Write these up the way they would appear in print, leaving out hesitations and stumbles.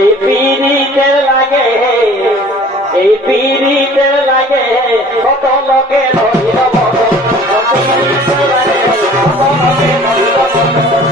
এই পিড়িতের লাগে এই পিড়িতের লাগে কত লোকে ধরিল বদন পিড়িতের লাগে কত লোকে ধরিল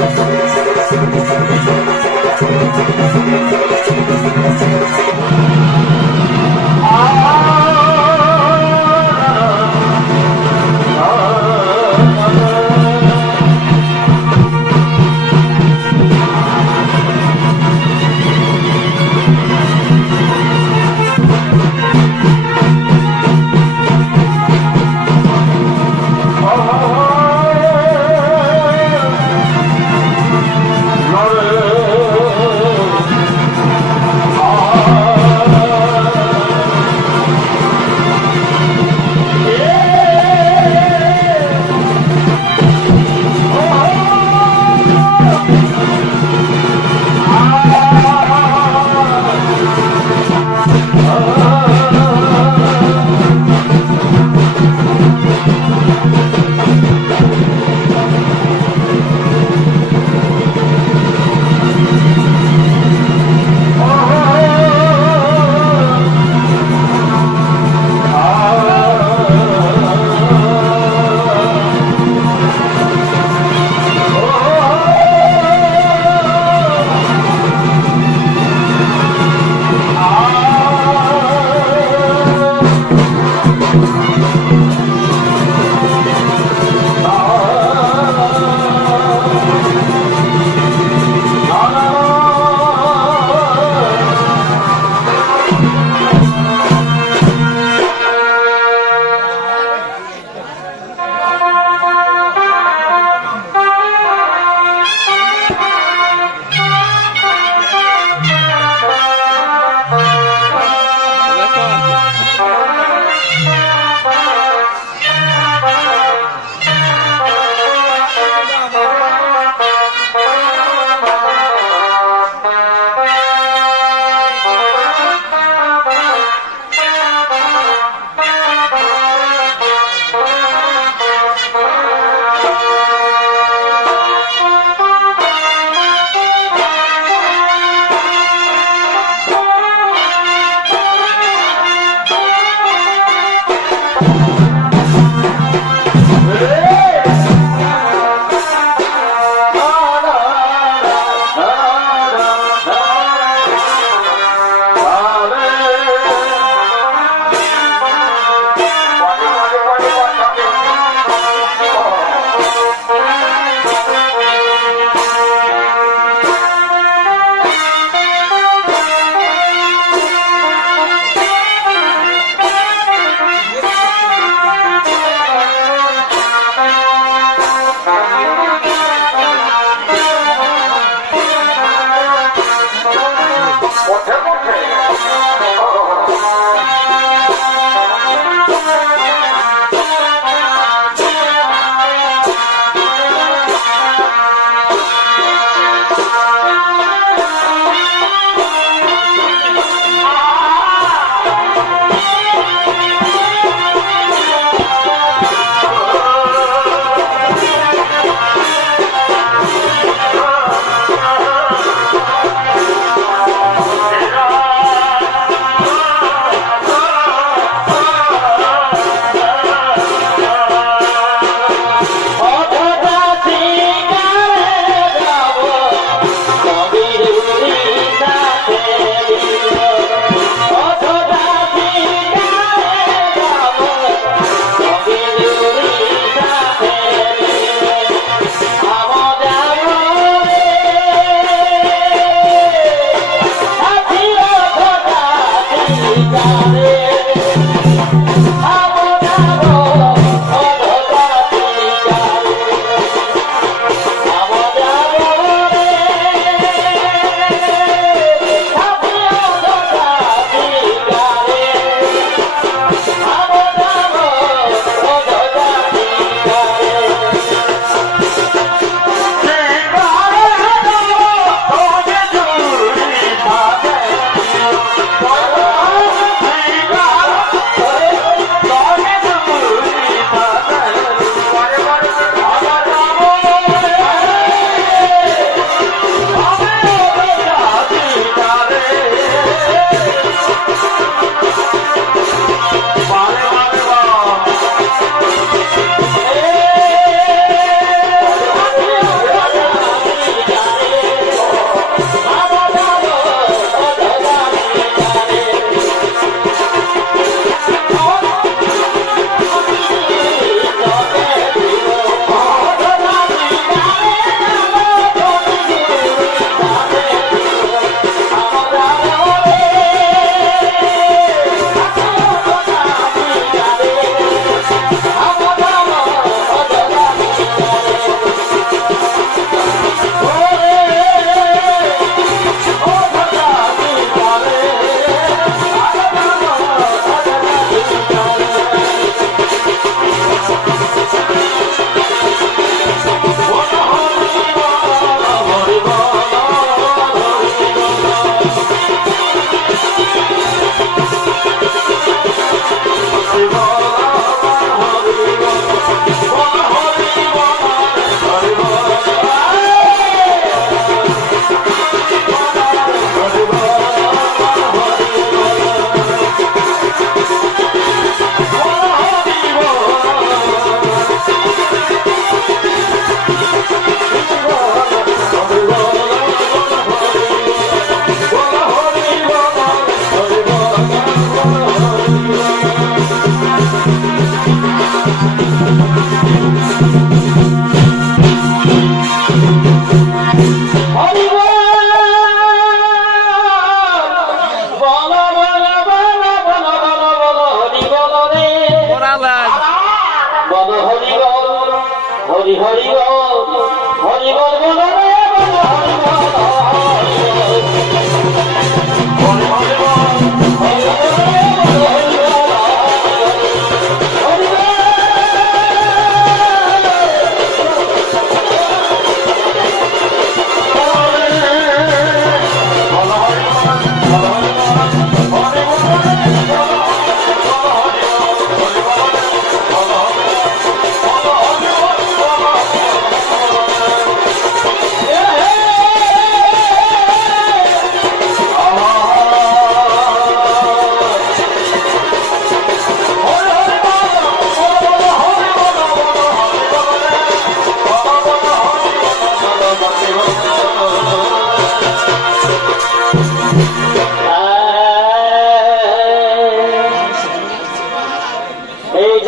হরি হরি হরি বল বল রে বল হরি বল হরি হরি হরি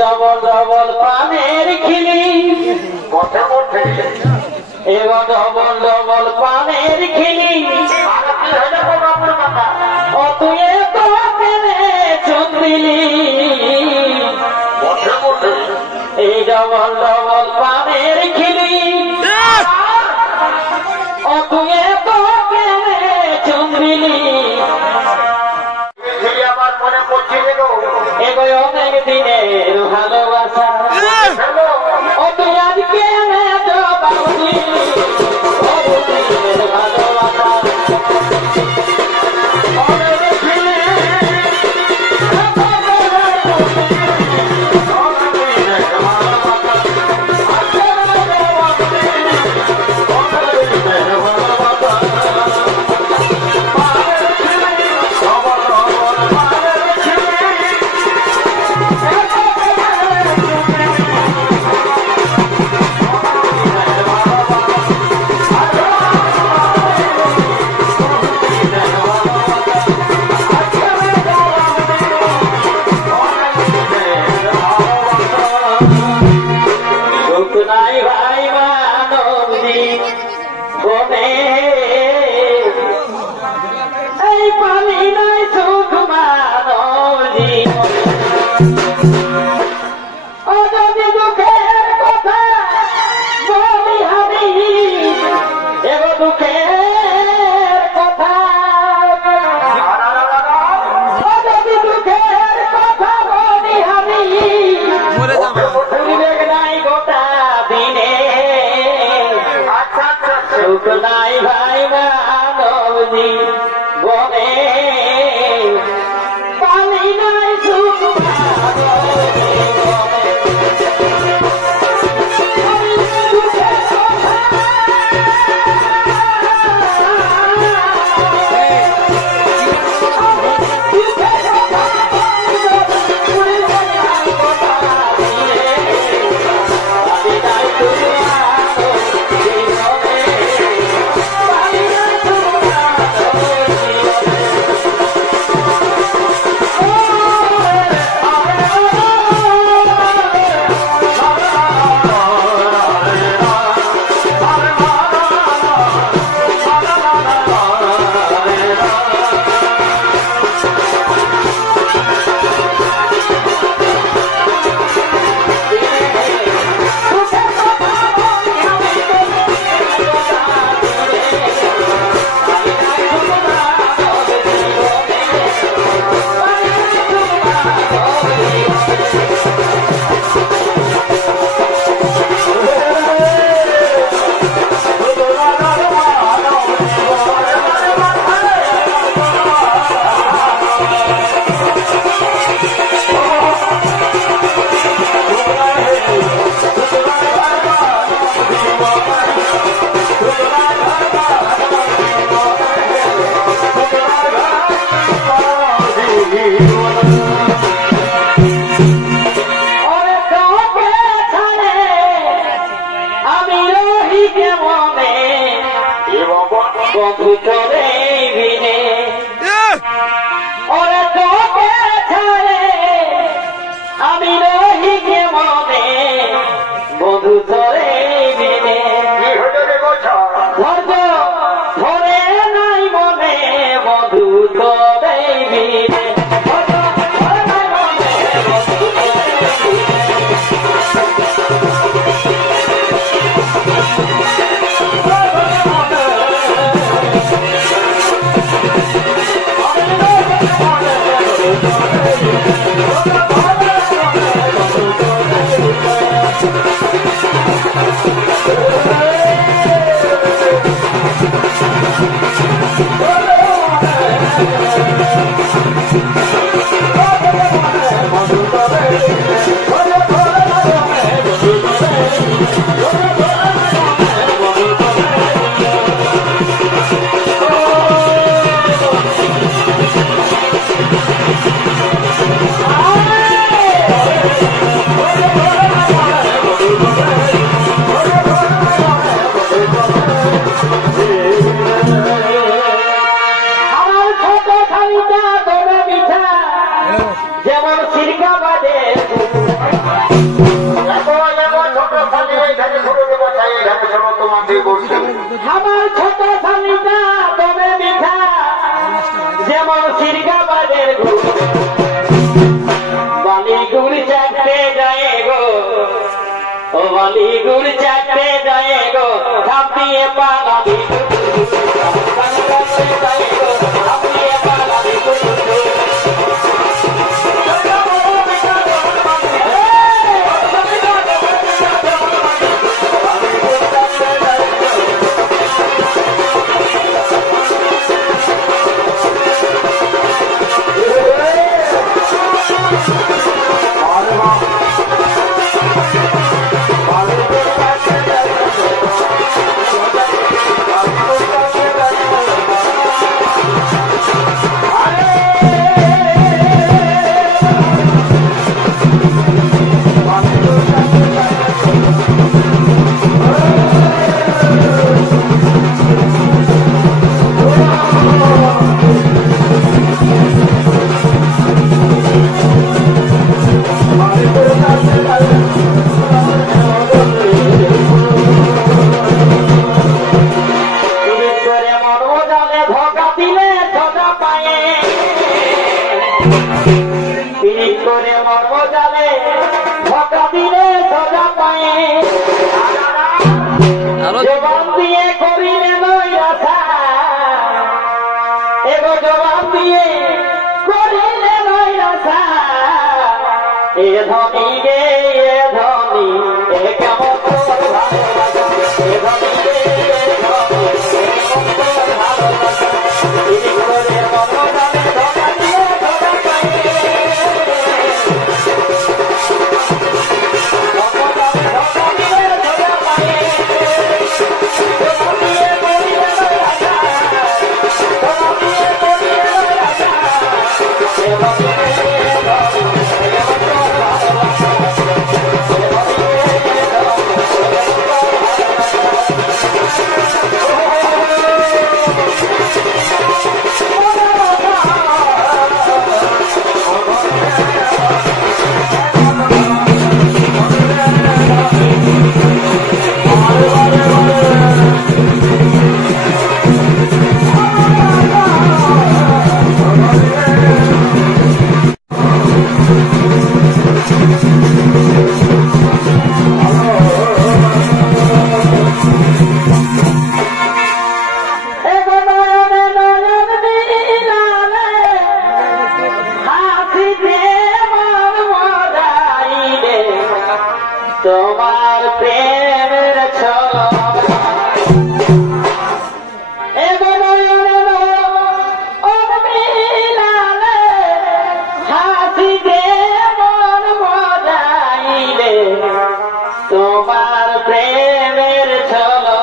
ডবল ডবল পানের খিলি এবার ডবল ডবল পানের খিলি ও তুই তো চন্দ্রিলি এই ডবল ডবল পানের খিলি ও তুই তো চন্দ্রিলি আমার মনে পড়ছে এগোয় অনেক দিনের ভালোবাসা ও তুই আজকে ভালোবাসা নাই ভাই মানবজি বনে এই পানি নাই সুখ মানবজি ও যদি দুঃখের কথা বলি হারি এগো দুঃখের কথা ও যদি দুঃখের কথা বলি হারি নাই গোটা দিনে সুখ নাই ভাই মানবজি বনে পানি নাই সুখ বন্ধু চলে বিনে ওরা তোকে ছাড়ে আমি রহি কে মনে বন্ধু চলে বিনে ধৈর্য ধরে নাই মনে বন্ধু চলে বিনে ও বালি গুড় চাটতে যায় গো ছাপিয়ে পালাবি ছাপিয়ে পালাবি করে মর্ম জালে ধোকা দিলে সজা পায়ে জবান দিয়ে করিলে নই আশা এগো জবান দিয়ে করিলে নই আশা এ ধনী গে এ ধনী এ কেমন তোর ভালোবাসা এ ধনী গে এ ধনী এ কেমন তোর ভালোবাসা তিনি করে মর্ম জালে ধোকা দিয়ে সজা পায়ে তোমার প্রেমের হাসি দে মন মজাইলে তোমার প্রেমের ছলো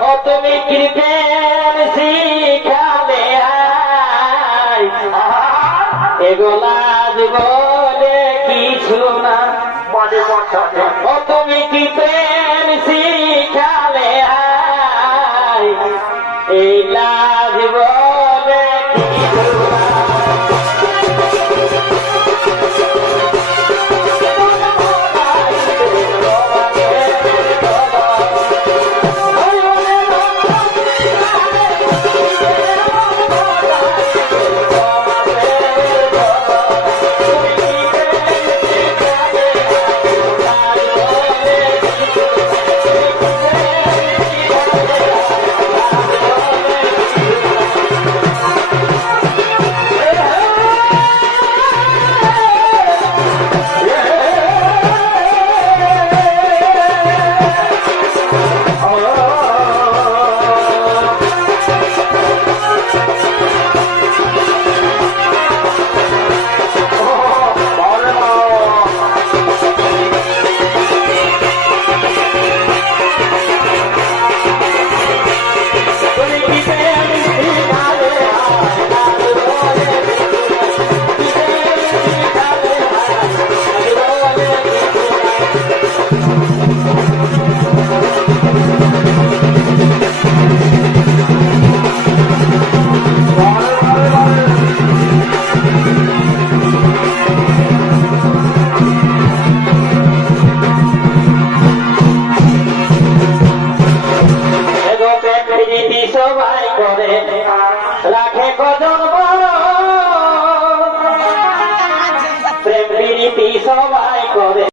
ও তুমি কি প্রেম শিখালে এগোলা বলে কিছু না ও তুমি কি প্রেম শিখালে এই লাজ বলে কিছু না সবাই করে রাখে কজন বড় প্রেম প্রীতি সবাই করে।